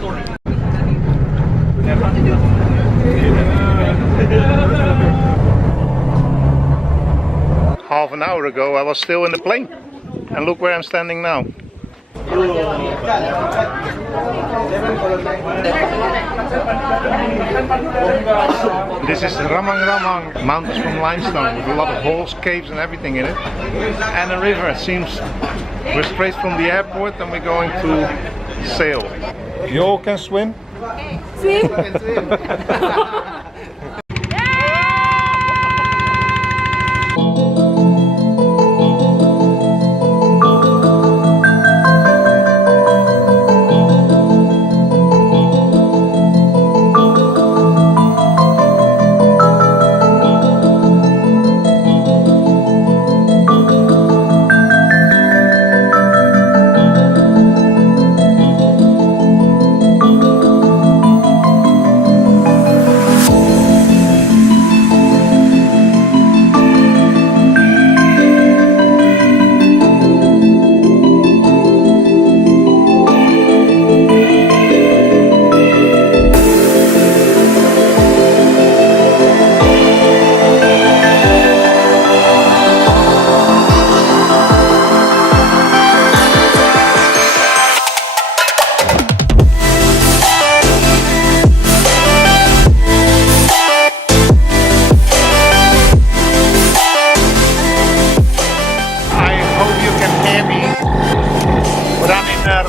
Half an hour ago I was still in the plane, and look where I'm standing now. This is Rammang-Rammang, mountains from limestone with a lot of holes, caves and everything in it. And a river. It seems we're straight from the airport and we're going to sail. You all can swim? Swim?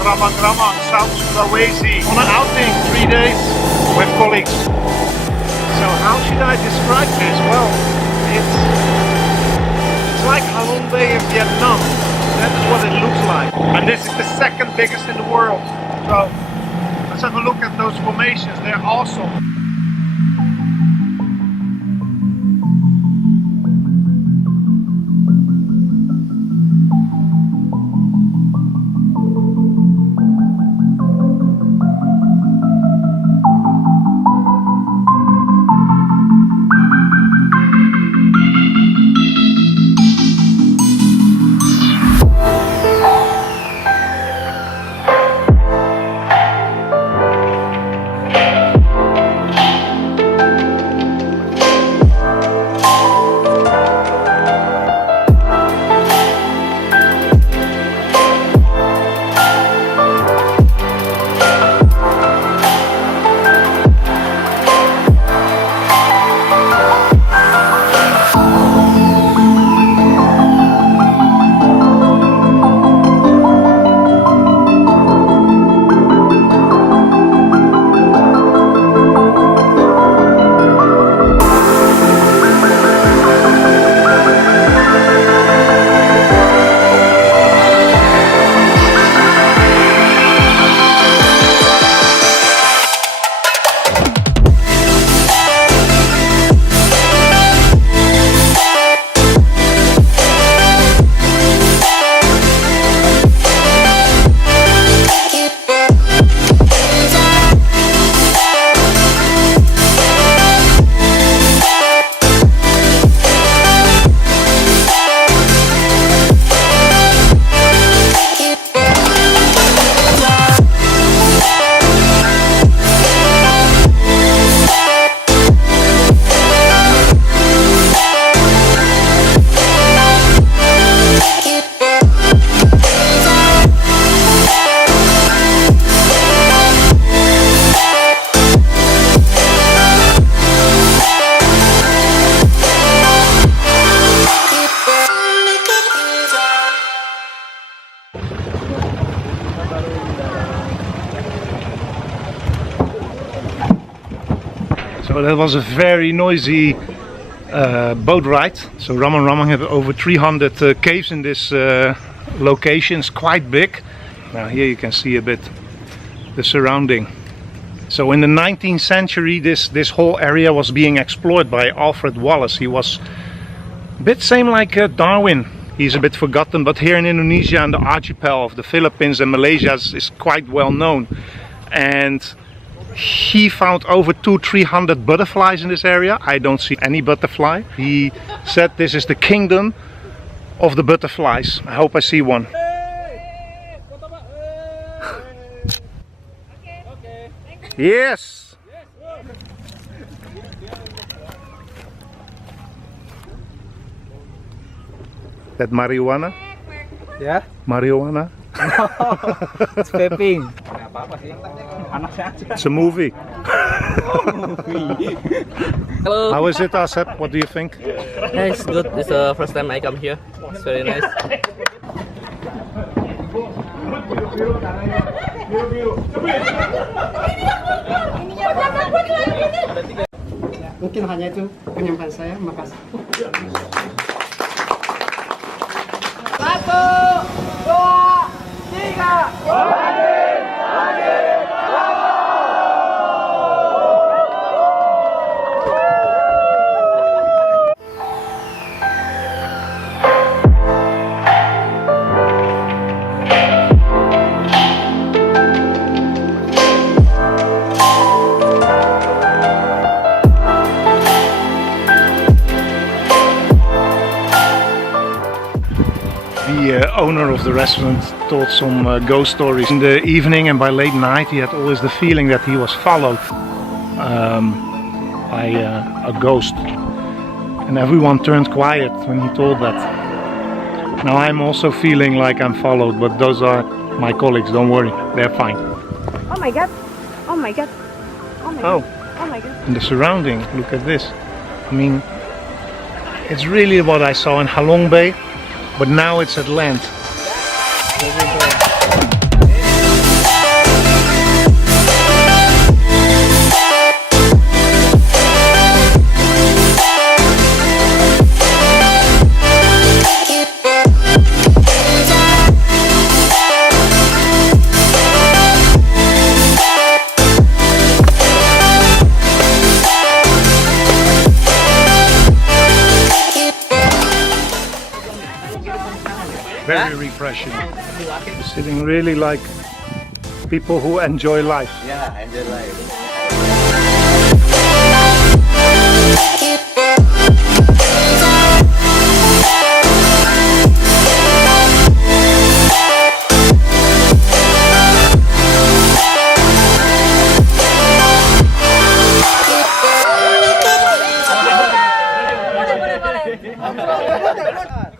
Rammang-Rammang, South Sulawesi, on an outing, 3 days with colleagues. So how should I describe this? Well, it's like Halong Bay in Vietnam. That is what it looks like. And this is the second biggest in the world. So let's have a look at those formations. They're awesome. So that was a very noisy boat ride. So Rammang-Rammang have over 300 caves in this location. It's quite big. Now here you can see a bit the surrounding. So in the 19th century this whole area was being explored by Alfred Wallace. He was a bit same like Darwin. He's a bit forgotten, but here in Indonesia and the archipel of the Philippines and Malaysia is quite well known. And he found over 200-300 butterflies in this area. I don't see any butterfly. He said this is the kingdom of the butterflies. I hope I see one. Yes! That marijuana? Yeah? Marijuana? It's vaping. It's a movie. Hello. How is it, Asep? What do you think? Yeah, it's good. It's the first time I come here. It's very nice. Mungkin hanya itu penyampaian saya. Makasih. 1, 2, 3. The owner of the restaurant told some ghost stories in the evening, and by late night he had always the feeling that he was followed by a ghost, and everyone turned quiet when he told that. Now I'm also feeling like I'm followed, but those are my colleagues, don't worry, they're fine. Oh my god! Oh my god! Oh my god! Oh my god! And the surrounding, look at this. I mean, it's really what I saw in Halong Bay, but now it's at land. Very refreshing. Sitting really like people who enjoy life. Yeah, enjoy life.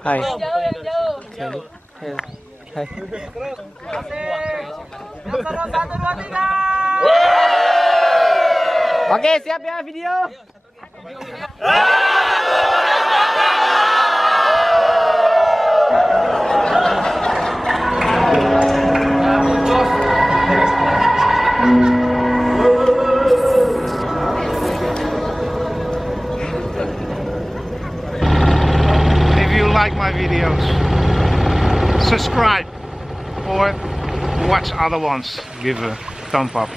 Hi. Hai. Oke, siap ya video. If you like my videos, subscribe or watch other ones. Give a thumb up.